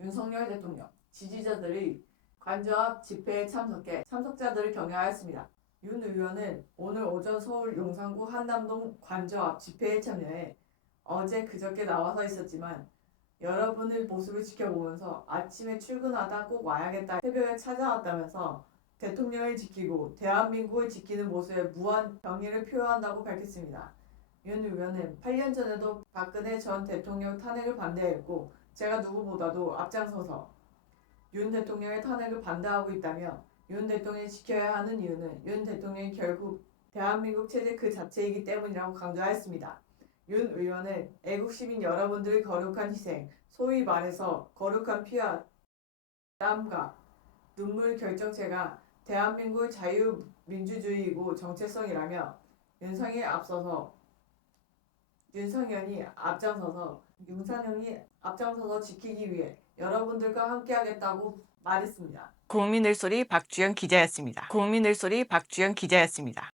윤석열 대통령 지지자들이 관저앞 집회에 참석해 참석자들을 격려하였습니다. 윤 의원은 오늘 오전 서울 용산구 한남동 관저 앞 집회에 참여해 어제 그저께 나와서 있었지만 여러분의 모습을 지켜보면서 아침에 출근하다 꼭 와야겠다 새벽에 찾아왔다면서 대통령을 지키고 대한민국을 지키는 모습에 무한 경의를 표한다고 밝혔습니다. 윤 의원은 8년 전에도 박근혜 전 대통령 탄핵을 반대했고 제가 누구보다도 앞장서서 윤 대통령의 탄핵을 반대하고 있다며 윤 대통령이 지켜야 하는 이유는 윤 대통령이 결국 대한민국 체제 그 자체이기 때문이라고 강조하였습니다. 윤 의원은 애국 시민 여러분들의 거룩한 희생, 소위 말해서 거룩한 피와 땀과 눈물 결정체가 대한민국의 자유민주주의이고 정체성이라며 윤석이 앞서서 윤석열이 앞장서서 윤상현이 앞장서서 지키기 위해 여러분들과 함께하겠다고 말했습니다. 국민을 소리 박주영 기자였습니다. 국민을 소리 박주영 기자였습니다.